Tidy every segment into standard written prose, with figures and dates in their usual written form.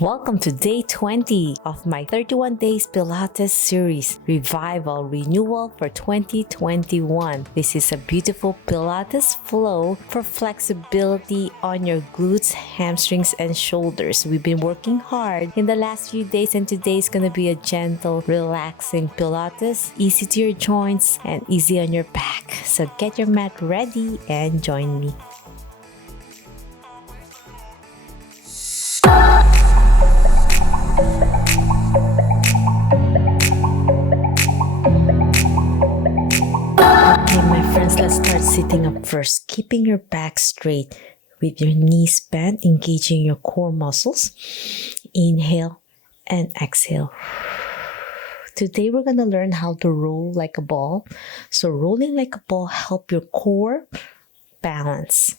Welcome to day 20 of my 31 Days Pilates Series, Revival Renewal for 2021. This is a beautiful Pilates flow for flexibility on your glutes, hamstrings, and shoulders. We've been working hard in the last few days, and today is going to be a gentle, relaxing Pilates, easy to your joints and easy on your back. So get your mat ready and join me. Okay, my friends, let's start sitting up first, keeping your back straight with your knees bent, engaging your core muscles. Inhale and exhale. Today, we're going to learn how to roll like a ball. So rolling like a ball helps your core balance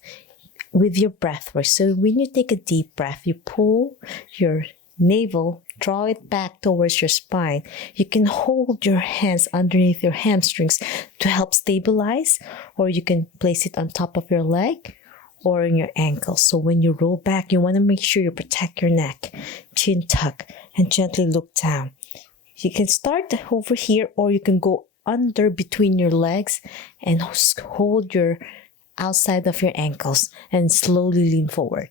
with your breath work. So when you take a deep breath, you pull your navel, draw it back towards your spine. You can hold your hands underneath your hamstrings to help stabilize, or you can place it on top of your leg or in your ankles. So when you roll back, you want to make sure you protect your neck, chin tuck, and gently look down. You can start over here, or you can go under between your legs and hold your outside of your ankles and slowly lean forward.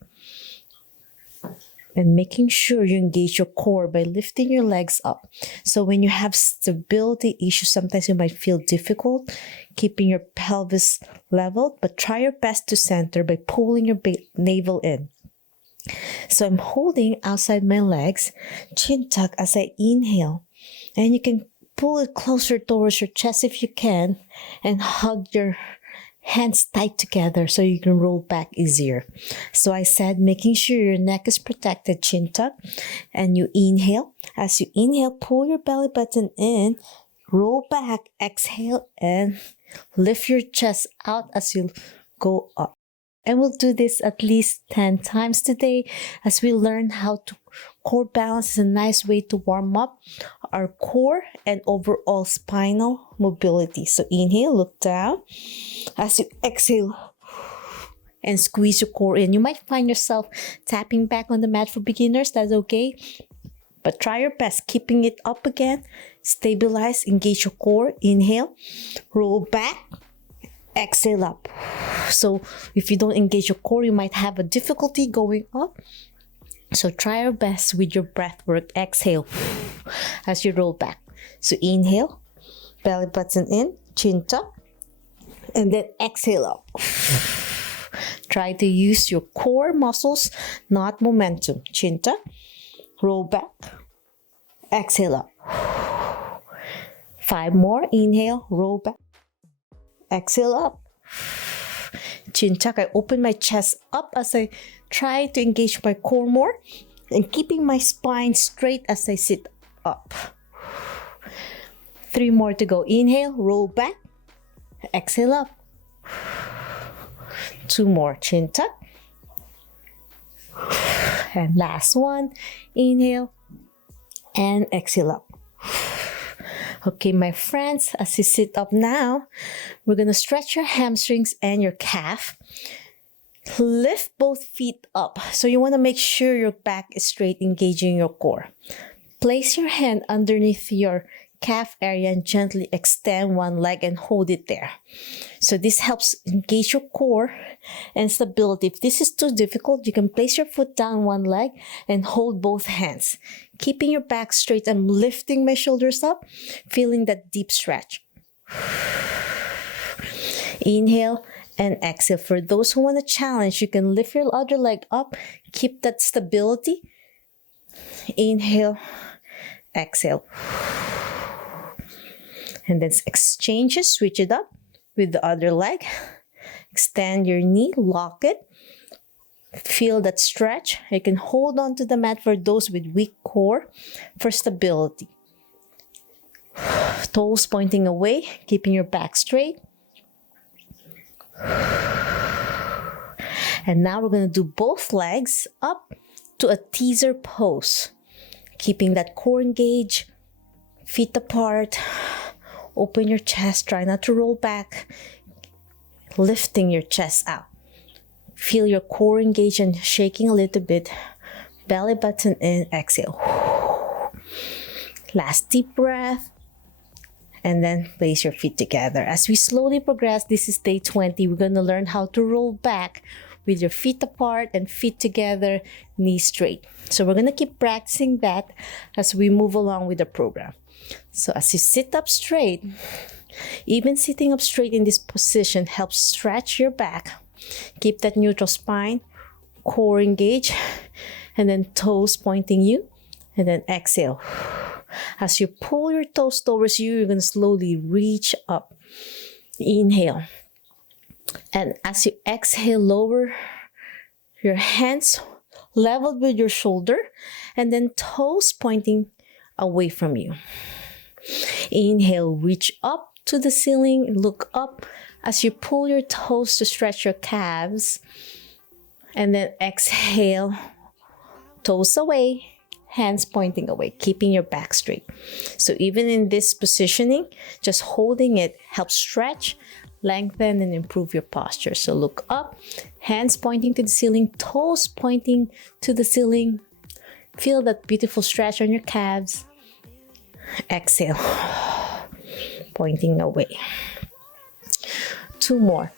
And making sure you engage your core by lifting your legs up. So when you have stability issues, sometimes you might feel difficult keeping your pelvis level, but try your best to center by pulling your navel in. So I'm holding outside my legs, chin tuck as I inhale. And you can pull it closer towards your chest if you can, and hug your hands tight together so you can roll back easier. So I said, making sure your neck is protected, chin tuck, and you inhale. As you inhale, pull your belly button in, roll back, exhale, and lift your chest out as you go up. And we'll do this at least 10 times today as we learn how to core balance is a nice way to warm up our core and overall spinal mobility. So inhale, look down. As you exhale and squeeze your core in, you might find yourself tapping back on the mat. For beginners, that's okay. But try your best, keeping it up again. Stabilize, engage your core. Inhale, roll back, exhale up. So if you don't engage your core, you might have a difficulty going up. So try your best with your breath work. Exhale as you roll back. So inhale, belly button in, chin tuck, and then exhale up. Try to use your core muscles, not momentum. Chin tuck, roll back, exhale up. 5 more. Inhale, roll back, exhale up. Chin tuck. I open my chest up as I try to engage my core more and keeping my spine straight as I sit up. 3 more to go. Inhale, roll back, exhale up. 2 more. Chin tuck. And last one. Inhale and exhale up. Okay, my friends, as you sit up now, we're going to stretch your hamstrings and your calf. Lift both feet up. So you want to make sure your back is straight, engaging your core. Place your hand underneath your calf area and gently extend one leg and hold it there. So this helps engage your core and stability. If this is too difficult, you can place your foot down one leg and hold both hands. Keeping your back straight, I'm lifting my shoulders up, feeling that deep stretch. Inhale and exhale. For those who want a challenge, you can lift your other leg up, keep that stability. Inhale, exhale. And then exchange it, switch it up with the other leg. Extend your knee, lock it. Feel that stretch. You can hold on to the mat for those with weak core for stability. Toes pointing away, keeping your back straight. And now we're going to do both legs up to a teaser pose. Keeping that core engaged, feet apart. Open your chest, try not to roll back. Lifting your chest out. Feel your core engaged and shaking a little bit. Belly button in, exhale. Last deep breath. And then place your feet together. As we slowly progress, this is day 20. We're going to learn how to roll back with your feet apart and feet together, knees straight. So we're going to keep practicing that as we move along with the program. So as you sit up straight, even sitting up straight in this position helps stretch your back. Keep that neutral spine, core engaged, and then toes pointing you. And then exhale. As you pull your toes towards you, you're going to slowly reach up. Inhale. And as you exhale, lower your hands leveled with your shoulder and then toes pointing away from you. Inhale, reach up to the ceiling, look up as you pull your toes to stretch your calves. And then exhale, toes away, hands pointing away, keeping your back straight. So even in this positioning, just holding it helps stretch, lengthen, and improve your posture. So look up, hands pointing to the ceiling, toes pointing to the ceiling. Feel that beautiful stretch on your calves. Exhale, pointing away. 2 more.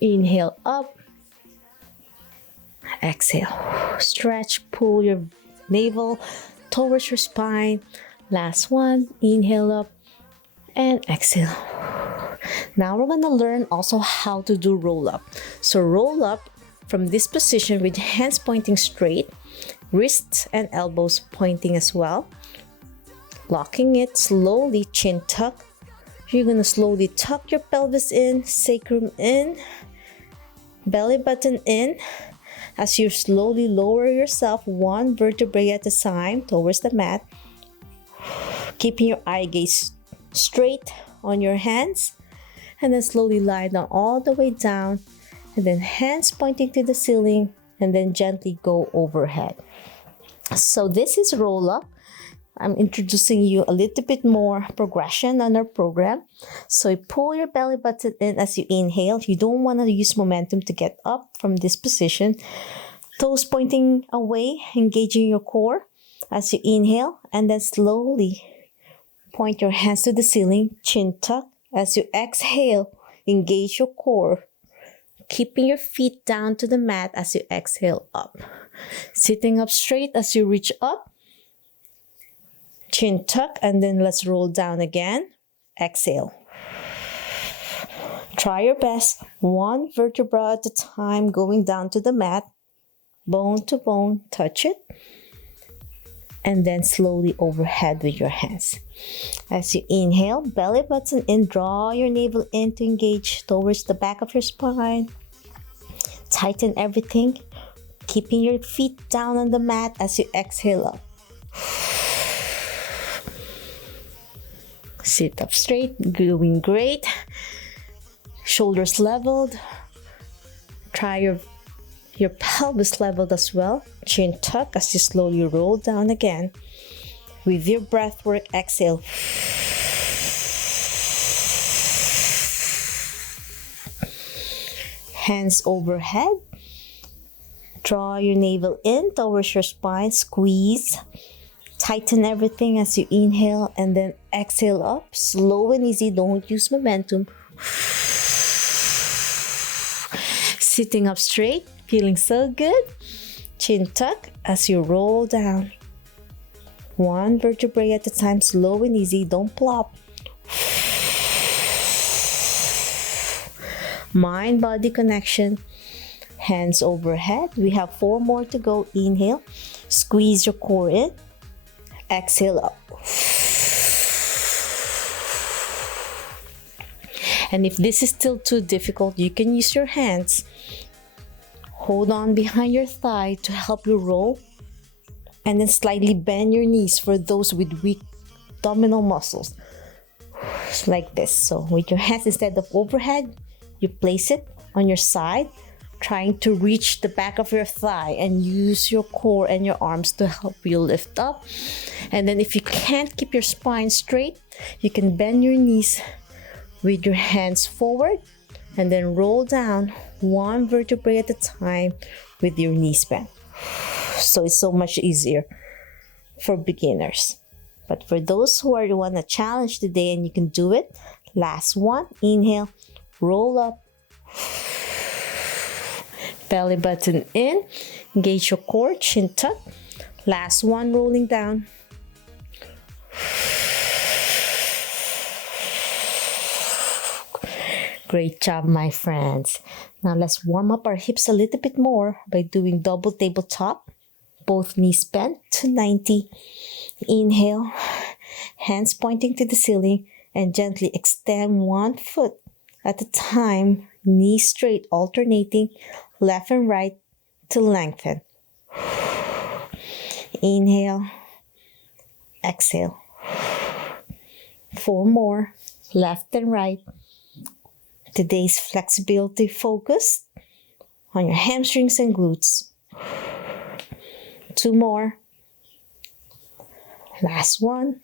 Inhale up. Exhale. Stretch, pull your navel towards your spine. Last one. Inhale up and exhale. Now we're going to learn also how to do roll up. So roll up from this position with hands pointing straight, wrists and elbows pointing as well. Locking it slowly, chin tuck. You're going to slowly tuck your pelvis in, sacrum in, belly button in. As you slowly lower yourself 1 vertebrae at a time towards the mat. Keeping your eye gaze straight on your hands. And then slowly lie down all the way down. And then hands pointing to the ceiling. And then gently go overhead. So this is roll up. I'm introducing you a little bit more progression on our program. So you pull your belly button in as you inhale. You don't want to use momentum to get up from this position. Toes pointing away, engaging your core as you inhale. And then slowly point your hands to the ceiling, chin tuck. As you exhale, engage your core. Keeping your feet down to the mat as you exhale up. Sitting up straight as you reach up. Chin tuck, and then let's roll down again. Exhale. Try your best. 1 vertebra at a time, going down to the mat. Bone to bone, touch it. And then slowly overhead with your hands. As you inhale, belly button in, draw your navel in to engage towards the back of your spine. Tighten everything. Keeping your feet down on the mat as you exhale up. Sit up straight, doing great. Shoulders leveled. Try your pelvis leveled as well. Chin tuck as you slowly roll down again. With your breath work, exhale. Hands overhead. Draw your navel in towards your spine. Squeeze. Tighten everything as you inhale and then exhale up. Slow and easy. Don't use momentum. Sitting up straight. Feeling so good. Chin tuck as you roll down. 1 vertebrae at a time. Slow and easy. Don't plop. Mind-body connection. Hands overhead. We have 4 more to go. Inhale. Squeeze your core in. Exhale up. And if this is still too difficult, you can use your hands. Hold on behind your thigh to help you roll. And then slightly bend your knees for those with weak abdominal muscles. Like this. So with your hands, instead of overhead, you place it on your side, trying to reach the back of your thigh and use your core and your arms to help you lift up. And then if you can't keep your spine straight, you can bend your knees with your hands forward and then roll down 1 vertebrae at a time with your knees bent. So it's so much easier for beginners. But for those who are want to challenge today and you can do it, last one, inhale, roll up, belly button in, engage your core, chin tuck. Last one, rolling down. Great job, my friends. Now let's warm up our hips a little bit more by doing double tabletop. Both knees bent to 90. Inhale, hands pointing to the ceiling, and gently extend one foot at a time, knees straight, alternating left and right to lengthen. Inhale, exhale. 4 more, left and right. Today's flexibility focused on your hamstrings and glutes. 2 more. Last one.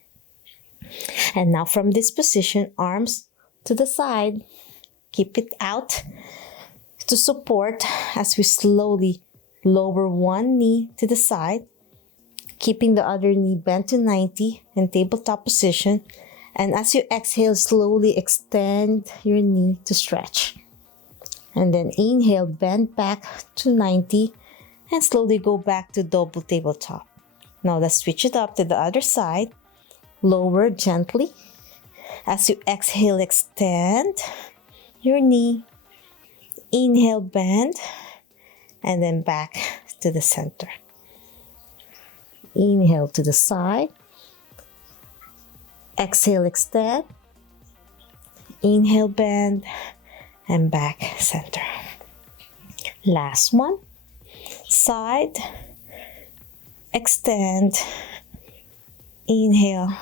And now from this position, arms to the side. Keep it out to support as we slowly lower one knee to the side, keeping the other knee bent to 90 in tabletop position. And as you exhale, slowly extend your knee to stretch. And then inhale, bend back to 90 and slowly go back to double tabletop. Now let's switch it up to the other side. Lower gently. As you exhale, extend your knee. Inhale, bend, and then back to the center. Inhale to the side. Exhale, extend. Inhale, bend, and back center. Last one. Side. Extend. Inhale.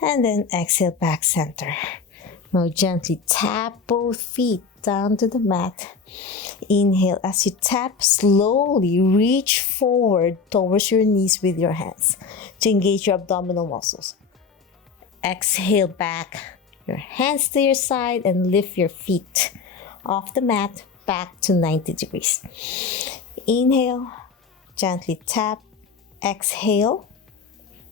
And then exhale, back center. Now gently tap both feet down to the mat. Inhale. As you tap, slowly reach forward towards your knees with your hands to engage your abdominal muscles. Exhale back your hands to your side and lift your feet off the mat back to 90 degrees. Inhale, gently tap. Exhale,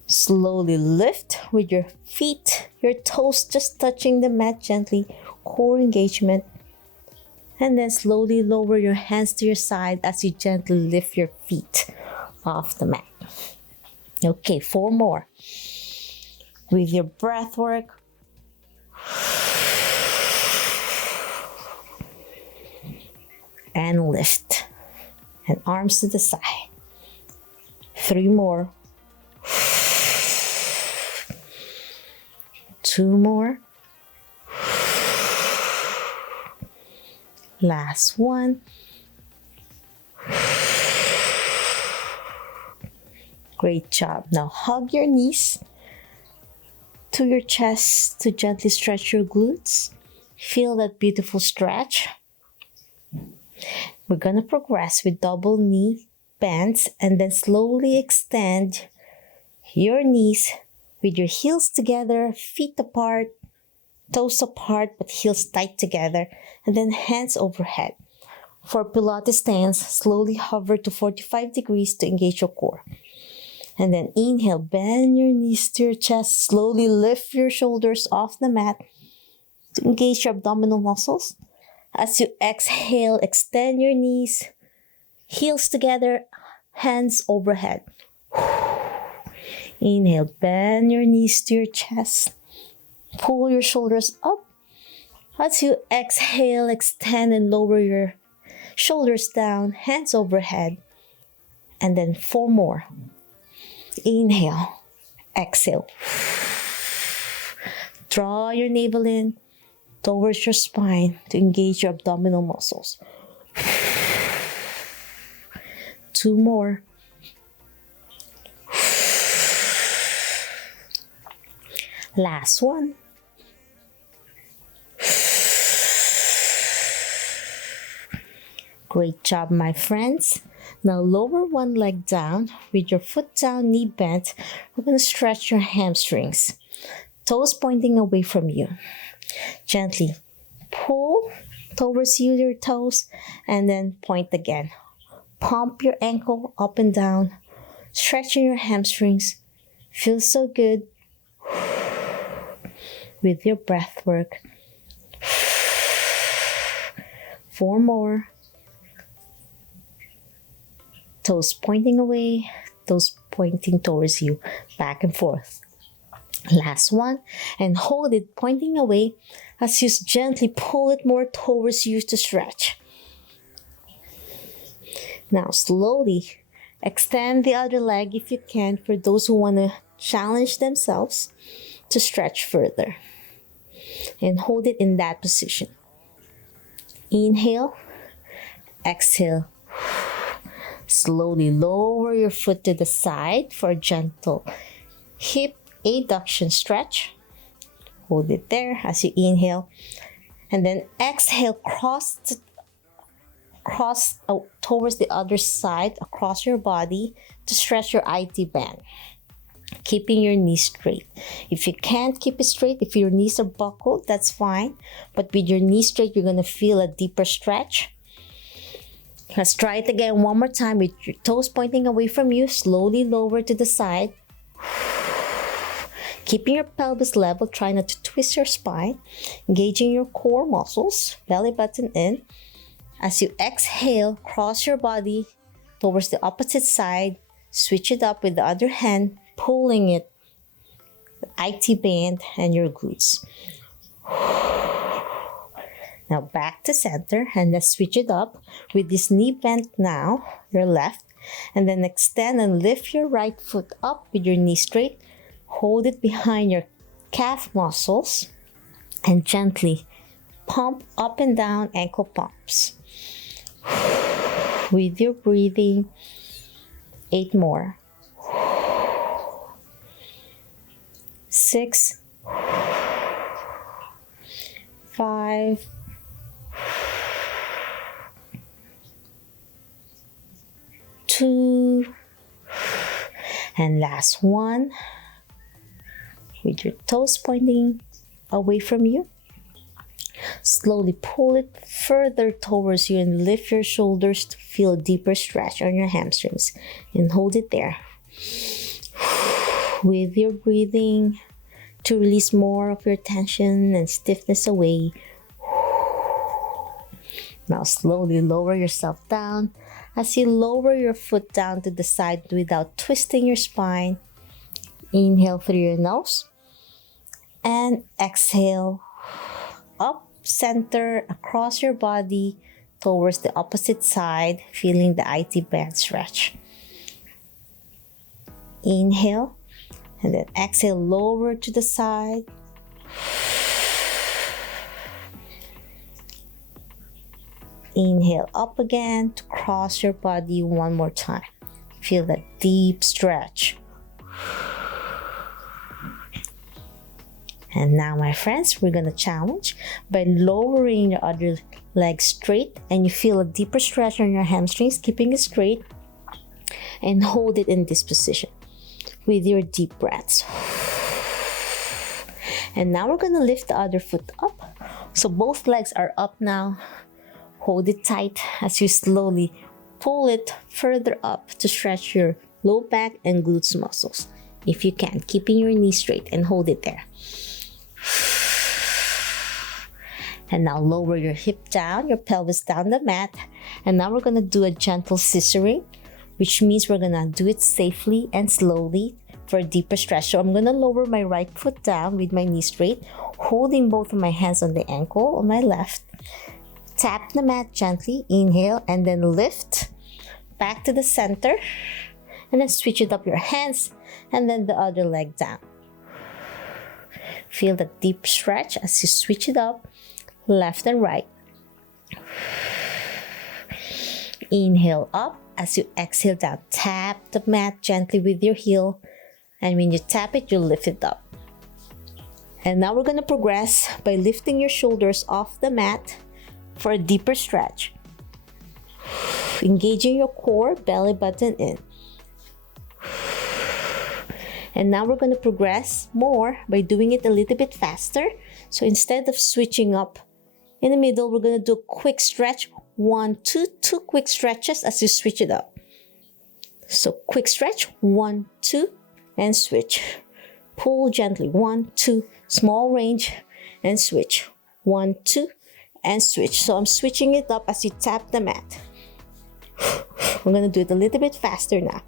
slowly lift with your feet, your toes just touching the mat gently, core engagement. And then slowly lower your hands to your side as you gently lift your feet off the mat. Okay, 4 more. With your breath work, and lift, and arms to the side. 3 more. 2 more. Last one. Great job. Now hug your knees to your chest to gently stretch your glutes. Feel that beautiful stretch. We're gonna progress with double knee bends and then slowly extend your knees with your heels together, feet apart, toes apart but heels tight together, and then hands overhead. For Pilates stance, slowly hover to 45 degrees to engage your core. And then inhale, bend your knees to your chest, slowly lift your shoulders off the mat to engage your abdominal muscles. As you exhale, extend your knees, heels together, hands overhead. Inhale, bend your knees to your chest, pull your shoulders up. As you exhale, extend and lower your shoulders down, hands overhead. And then 4 more. Inhale, exhale. Draw your navel in towards your spine to engage your abdominal muscles. 2 more. Last one. Great job, my friends. Now lower one leg down with your foot down, knee bent. We're going to stretch your hamstrings. Toes pointing away from you. Gently pull towards you, your toes, and then point again. Pump your ankle up and down, stretching your hamstrings. Feels so good with your breath work. 4 more. Toes pointing away, toes pointing towards you, back and forth. Last one, and hold it pointing away as you gently pull it more towards you to stretch. Now slowly extend the other leg if you can for those who want to challenge themselves to stretch further. And hold it in that position. Inhale, exhale. Slowly lower your foot to the side for a gentle hip abduction stretch. Hold it there as you inhale. And then exhale, cross towards the other side across your body to stretch your IT band. Keeping your knees straight. If you can't keep it straight, if your knees are buckled, that's fine. But with your knees straight, you're going to feel a deeper stretch. Let's try it again one more time with your toes pointing away from you. Slowly lower to the side. Keeping your pelvis level. Try not to twist your spine. Engaging your core muscles. Belly button in. As you exhale, cross your body towards the opposite side. Switch it up with the other hand. Pulling it. The IT band and your glutes. Now back to center, and let's switch it up with this knee bent now, your left, and then extend and lift your right foot up with your knee straight. Hold it behind your calf muscles and gently pump up and down ankle pumps. With your breathing, 8 more. 6, 5, 2, and last one. With your toes pointing away from you, slowly pull it further towards you and lift your shoulders to feel a deeper stretch on your hamstrings, and hold it there with your breathing to release more of your tension and stiffness away. Now slowly lower yourself down as you lower your foot down to the side without twisting your spine. Inhale through your nose and exhale up, center, across your body towards the opposite side, feeling the IT band stretch. Inhale and then exhale, lower to the side. Inhale up again to cross your body one more time. Feel that deep stretch. And now, my friends, we're gonna challenge by lowering your other leg straight, and you feel a deeper stretch on your hamstrings, keeping it straight, and hold it in this position with your deep breaths. And now we're gonna lift the other foot up. So both legs are up now. Hold it tight as you slowly pull it further up to stretch your low back and glutes muscles. If you can, keeping your knees straight, and hold it there. And now lower your hip down, your pelvis down the mat. And now we're gonna do a gentle scissoring, which means we're gonna do it safely and slowly for a deeper stretch. So I'm gonna lower my right foot down with my knee straight, holding both of my hands on the ankle on my left. Tap the mat gently, inhale, and then lift back to the center. And then switch it up your hands, and then the other leg down. Feel the deep stretch as you switch it up, left and right. Inhale up as you exhale down. Tap the mat gently with your heel, and when you tap it, you lift it up. And now we're going to progress by lifting your shoulders off the mat for a deeper stretch. Engaging your core, belly button in. And now we're going to progress more by doing it a little bit faster. So instead of switching up in the middle, we're going to do a quick stretch 1, 2, 2 quick stretches as you switch it up. So quick stretch, 1, 2, and switch. Pull gently, 1, 2, small range, and switch. 1, 2, and switch. So I'm switching it up as you tap the mat. I'm gonna do it a little bit faster now.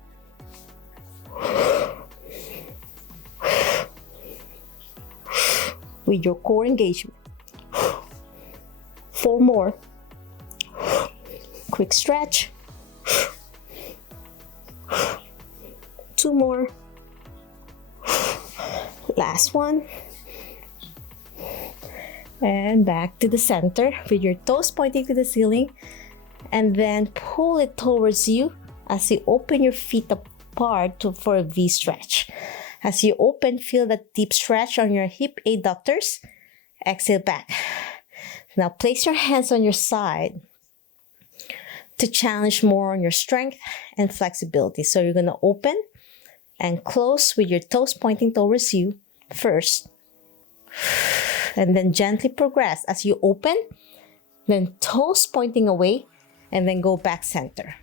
With your core engagement. 4 more. Quick stretch. 2 more. Last one. And back to the center with your toes pointing to the ceiling. And then pull it towards you as you open your feet apart for a V stretch. As you open, feel that deep stretch on your hip adductors. Exhale back. Now place your hands on your side to challenge more on your strength and flexibility. So you're going to open and close with your toes pointing towards you first. And then gently progress as you open, then toes pointing away, and then go back center.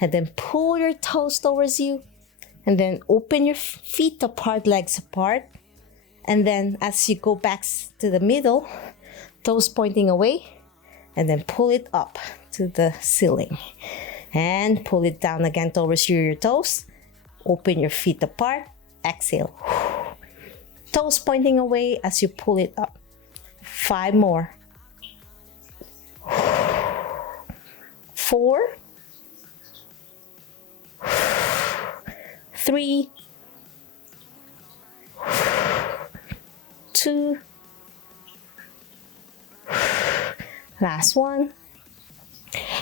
And then pull your toes towards you, and then open your feet apart, legs apart. And then as you go back to the middle, toes pointing away, and then pull it up to the ceiling. And pull it down again towards your toes. Open your feet apart, exhale. Toes pointing away as you pull it up. 5 more. 4, 3, 2, last one.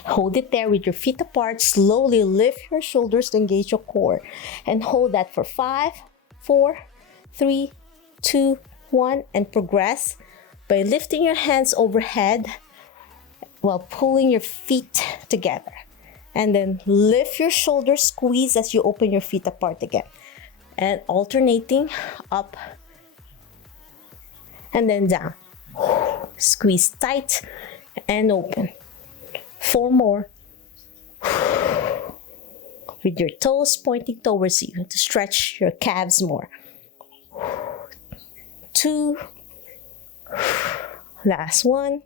Hold it there with your feet apart. Slowly lift your shoulders to engage your core. And hold that for 5, 4, 3, 2, 1. And progress by lifting your hands overhead while pulling your feet together. And then lift your shoulders, squeeze as you open your feet apart again. And alternating up and then down. Squeeze tight and open. 4 more. With your toes pointing towards you to stretch your calves more. 2. Last one.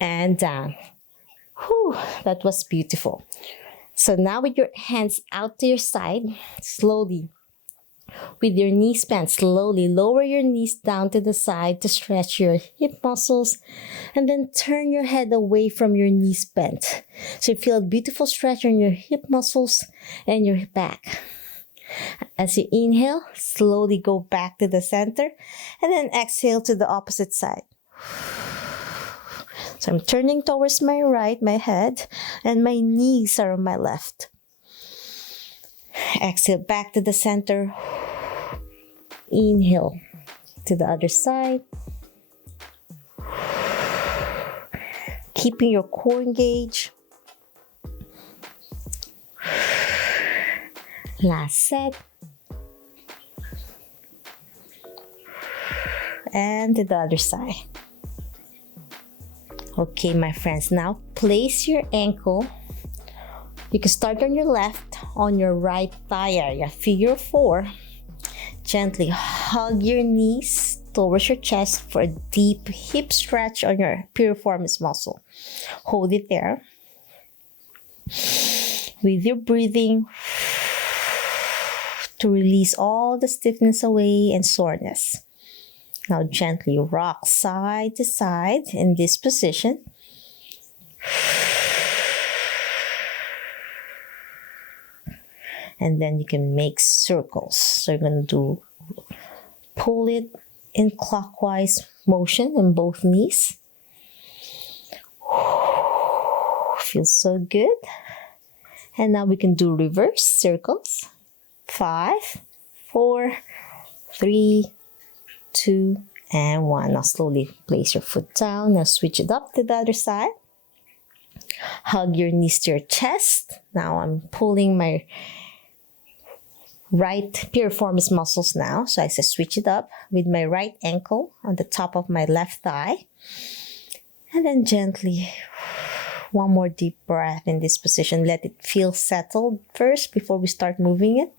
And down. Whew, that was beautiful. So now with your hands out to your side, slowly, with your knees bent, slowly lower your knees down to the side to stretch your hip muscles, and then turn your head away from your knees bent. So you feel a beautiful stretch on your hip muscles and your back. As you inhale, slowly go back to the center, and then exhale to the opposite side. So I'm turning towards my right, my head, and my knees are on my left. Exhale back to the center. Inhale to the other side. Keeping your core engaged. Last set. And to the other side. Okay, my friends, now place your ankle. You can start on your left, on your right thigh area, figure 4. Gently hug your knees towards your chest for a deep hip stretch on your piriformis muscle. Hold it there. With your breathing, to release all the stiffness away and soreness. Now gently rock side to side in this position. And then you can make circles. So you're going to pull it in clockwise motion in both knees. Feels so good. And now we can do reverse circles. 5, 4, 3, 2, and 1. Now slowly place your foot down. Now switch it up to the other side. Hug your knees to your chest. Now I'm pulling my right piriformis muscles now. So I switch it up with my right ankle on the top of my left thigh. And then gently, one more deep breath in this position. Let it feel settled first before we start moving it.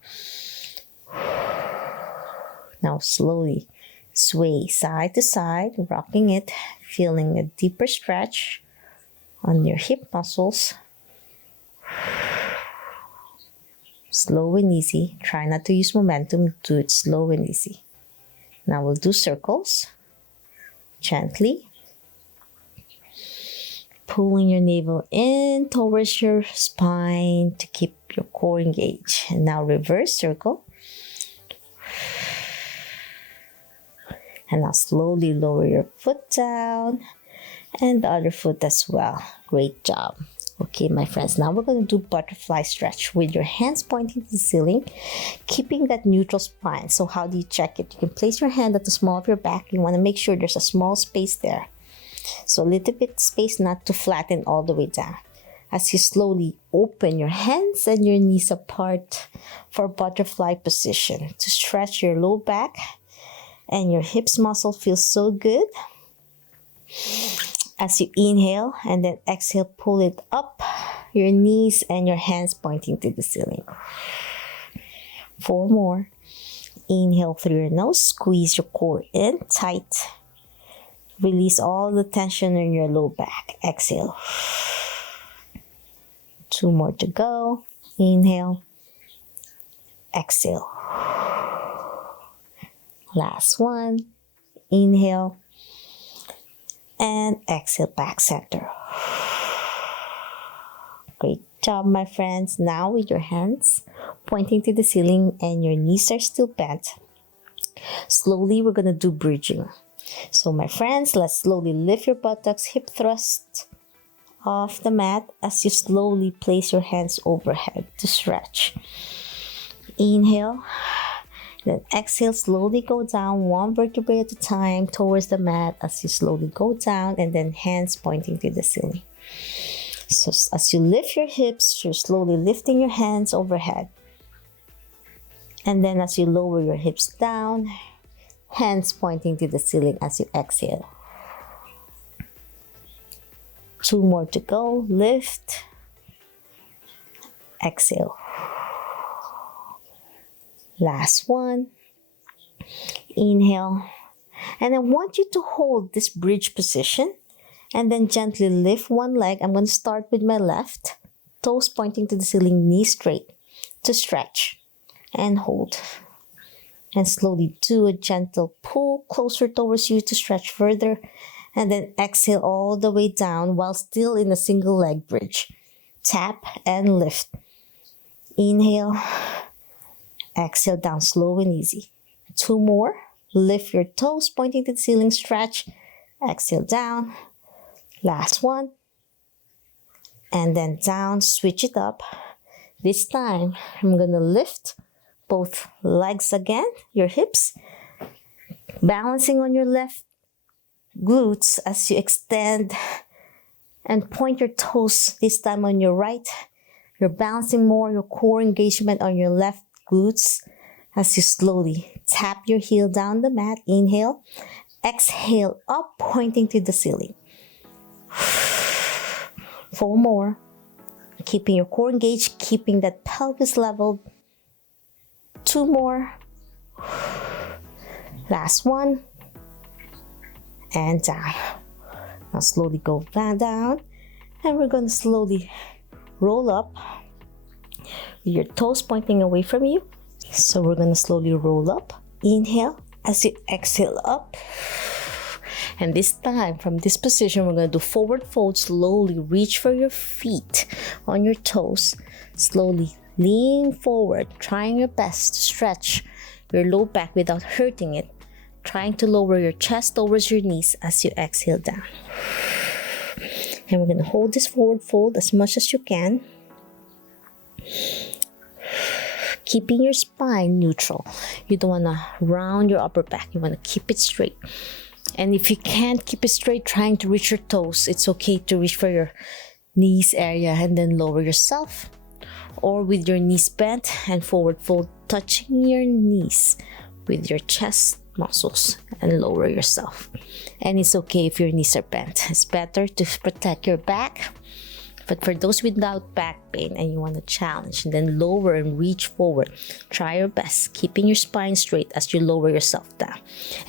Now slowly sway side to side, rocking it, feeling a deeper stretch on your hip muscles. Slow and easy. Try not to use momentum. Do it slow and easy. Now we'll do circles. Gently. Pulling your navel in towards your spine to keep your core engaged. And now reverse circle. And now slowly lower your foot down and the other foot as well. Great job. Okay, my friends, now we're going to do butterfly stretch with your hands pointing to the ceiling, keeping that neutral spine. So how do you check it? You can place your hand at the small of your back. You want to make sure there's a small space there. So a little bit space, not to flatten all the way down. As you slowly open your hands and your knees apart for butterfly position to stretch your low back and your hips muscle feels so good. As you inhale and then exhale, pull it up, your knees and your hands pointing to the ceiling. 4 more. Inhale through your nose, squeeze your core in tight. Release all the tension in your low back. Exhale. 2 more to go. Inhale. Exhale. Last one. Inhale. And exhale, back center. Great job, my friends. Now with your hands pointing to the ceiling and your knees are still bent, slowly we're going to do bridging. So my friends, let's slowly lift your buttocks, hip thrust off the mat as you slowly place your hands overhead to stretch. Inhale. Then exhale, slowly go down 1 vertebrae at a time towards the mat as you slowly go down, and then hands pointing to the ceiling. So as you lift your hips, you're slowly lifting your hands overhead. And then as you lower your hips down, hands pointing to the ceiling as you exhale. 2 more to go. Lift. Exhale. Last one. Inhale. And I want you to hold this bridge position and then gently lift one leg. I'm going to start with my left. Toes pointing to the ceiling, knees straight to stretch and hold. And slowly do a gentle pull closer towards you to stretch further. And then exhale all the way down while still in a single leg bridge. Tap and lift. Inhale. Exhale down slow and easy. 2 more. Lift your toes pointing to the ceiling, stretch. Exhale down. Last one. And then down, switch it up. This time, I'm going to lift both legs again, your hips. Balancing on your left glutes as you extend and point your toes this time on your right. You're balancing more your core engagement on your left glutes as you slowly tap your heel down the mat. Inhale. Exhale up, pointing to the ceiling. 4 more. Keeping your core engaged, keeping that pelvis leveled. 2 more. Last one. And down. Now slowly go down. And we're going to slowly roll up with your toes pointing away from you. So we're going to slowly roll up. Inhale as you exhale up. And this time, from this position, we're going to do forward fold. Slowly reach for your feet on your toes. Slowly lean forward, trying your best to stretch your low back without hurting it. Trying to lower your chest towards your knees as you exhale down. And we're going to hold this forward fold as much as you can. Keeping your spine neutral. You don't want to round your upper back. You want to keep it straight. And if you can't keep it straight, trying to reach your toes, it's okay to reach for your knees area and then lower yourself. Or with your knees bent and forward fold, touching your knees with your chest muscles and lower yourself. And it's okay if your knees are bent. It's better to protect your back. But for those without back pain and you want to challenge, then lower and reach forward. Try your best, keeping your spine straight as you lower yourself down.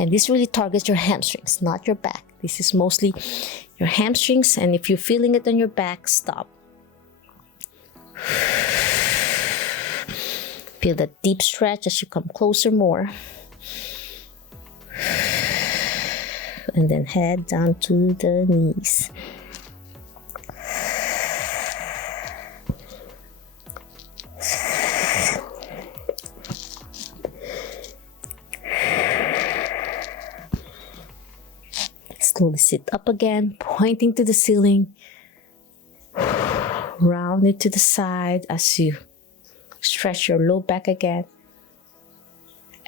And this really targets your hamstrings, not your back. This is mostly your hamstrings, and if you're feeling it on your back, stop. Feel that deep stretch as you come closer more. And then head down to the knees. Slowly sit up again, pointing to the ceiling. Round it to the side as you stretch your low back again.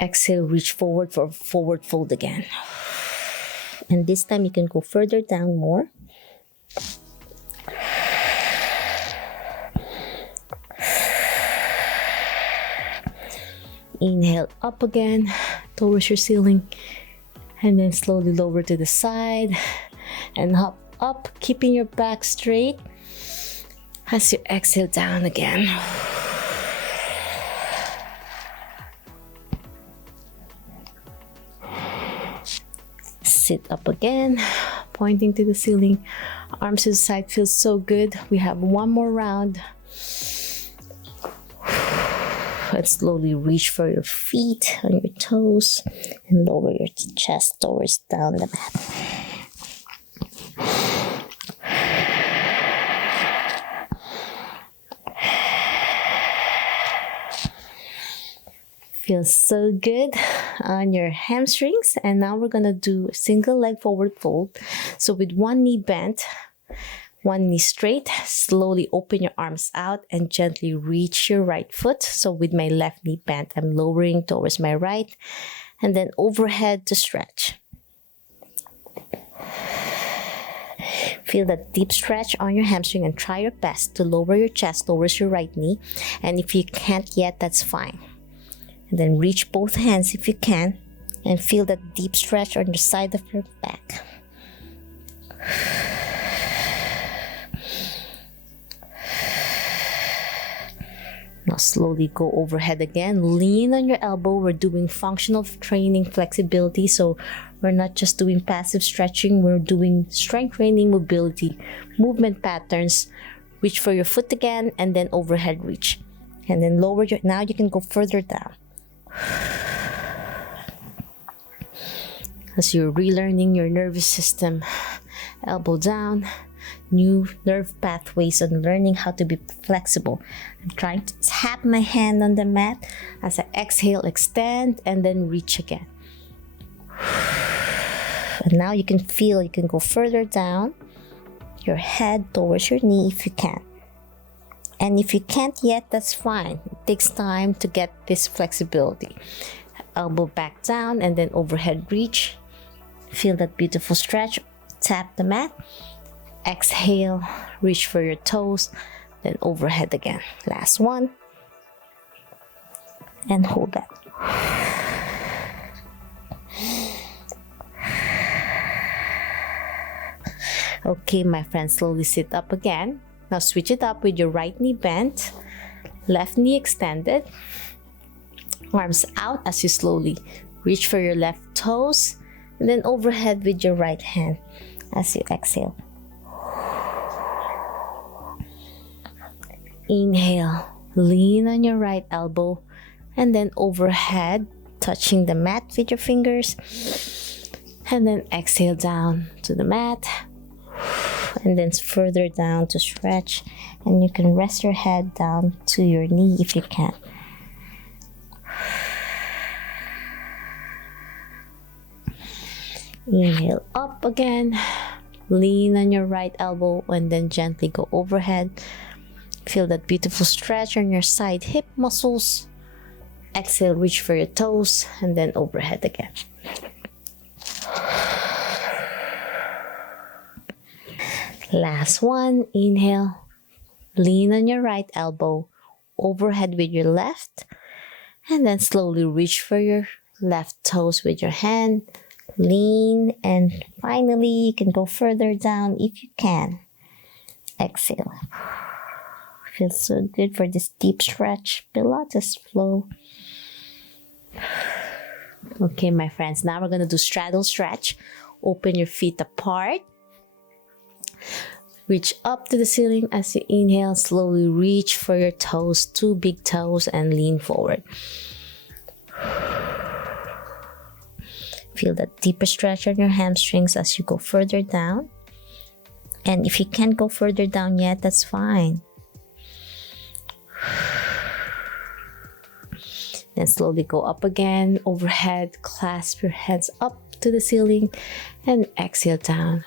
Exhale, reach forward for forward fold again. And this time you can go further down more. Inhale up again towards your ceiling. And then slowly lower to the side and hop up, keeping your back straight as you exhale down again. Sit up again, pointing to the ceiling. Arms to the side feels so good. We have one more round. And slowly reach for your feet on your toes and lower your chest towards down the mat. Feels so good on your hamstrings. And now we're gonna do a single leg forward fold. So with one knee bent, one knee straight, slowly open your arms out and gently reach your right foot. So with my left knee bent, I'm lowering towards my right and then overhead to stretch. Feel that deep stretch on your hamstring and try your best to lower your chest towards your right knee. And if you can't yet, that's fine. And then reach both hands if you can and feel that deep stretch on the side of your back. Now slowly go overhead again. Lean on your elbow. We're doing functional training flexibility. So we're not just doing passive stretching. We're doing strength training, mobility, movement patterns. Reach for your foot again and then overhead reach. And then lower your, now you can go further down. As you're relearning your nervous system, elbow down. New nerve pathways and learning how to be flexible. I'm trying to tap my hand on the mat as I exhale, extend, and then reach again. And now you can feel, you can go further down your head towards your knee if you can. And if you can't yet, that's fine. It takes time to get this flexibility. Elbow back down and then overhead reach. Feel that beautiful stretch. Tap the mat. Exhale, reach for your toes, then overhead again. Last one. And hold that. Okay, my friends, slowly sit up again. Now switch it up with your right knee bent, left knee extended, arms out as you slowly reach for your left toes, and then overhead with your right hand as you exhale. Inhale, lean on your right elbow, and then overhead, touching the mat with your fingers, and then exhale down to the mat, and then further down to stretch, and you can rest your head down to your knee if you can. Inhale up again, lean on your right elbow, and then gently go overhead. Feel that beautiful stretch on your side hip muscles. Exhale, reach for your toes, and then overhead again. Last one. Inhale, lean on your right elbow, overhead with your left, and then slowly reach for your left toes with your hand. Lean, and finally you can go further down if you can. Exhale. Feels so good for this deep stretch Pilates flow. Okay, my friends, now we're going to do straddle stretch. Open your feet apart. Reach up to the ceiling as you inhale. Slowly reach for your toes, 2 big toes, and lean forward. Feel that deeper stretch on your hamstrings as you go further down. And if you can't go further down yet, that's fine. Then slowly go up again, overhead, clasp your hands up to the ceiling, and exhale down.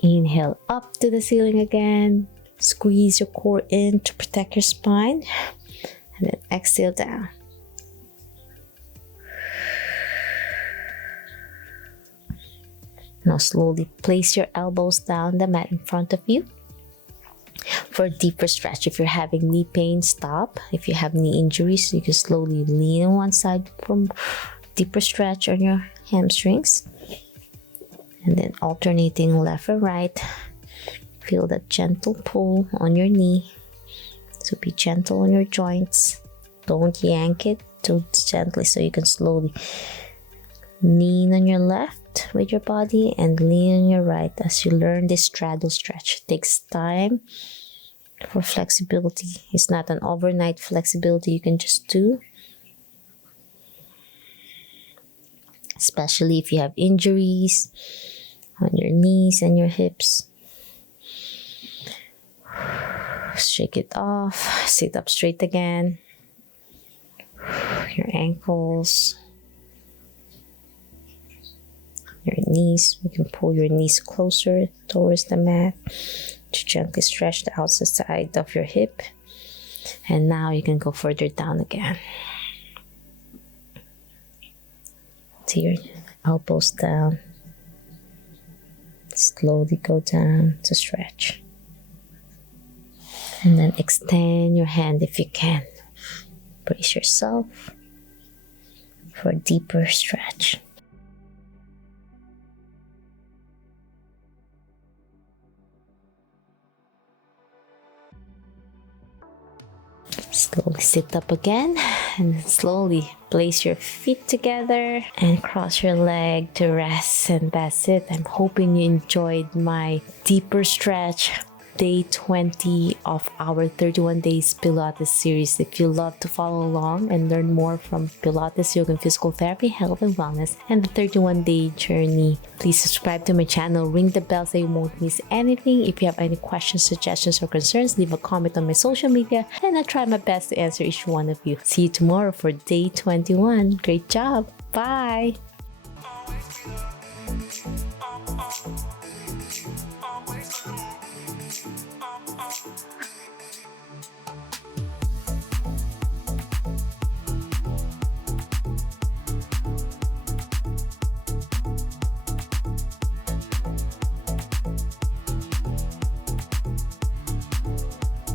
Inhale up to the ceiling again. Squeeze your core in to protect your spine. And then exhale down. Now slowly place your elbows down the mat in front of you. For a deeper stretch, if you're having knee pain, stop. If you have knee injuries, you can slowly lean on one side from deeper stretch on your hamstrings. And then alternating left or right. Feel that gentle pull on your knee. So be gentle on your joints. Don't yank it. Do it gently so you can slowly lean on your left with your body and lean on your right as you learn this straddle stretch. It takes time for flexibility. It's not an overnight flexibility you can just do. Especially if you have injuries on your knees and your hips. Shake it off. Sit up straight again. Your ankles. Your knees. You can pull your knees closer towards the mat to gently stretch the outside side of your hip. And now you can go further down again. To your elbows down. Slowly go down to stretch. And then extend your hand if you can. Brace yourself for a deeper stretch. Slowly sit up again and slowly place your feet together and cross your leg to rest, and that's it. I'm hoping you enjoyed my deeper stretch day 20 of our 31 Days Pilates series. If you love to follow along and learn more from Pilates, yoga, and physical therapy, health and wellness, and the 31-day journey, please subscribe to my channel, ring the bell so you won't miss anything. If you have any questions, suggestions, or concerns, leave a comment on my social media and I'll try my best to answer each one of you. See you tomorrow for day 21. Great job. Bye.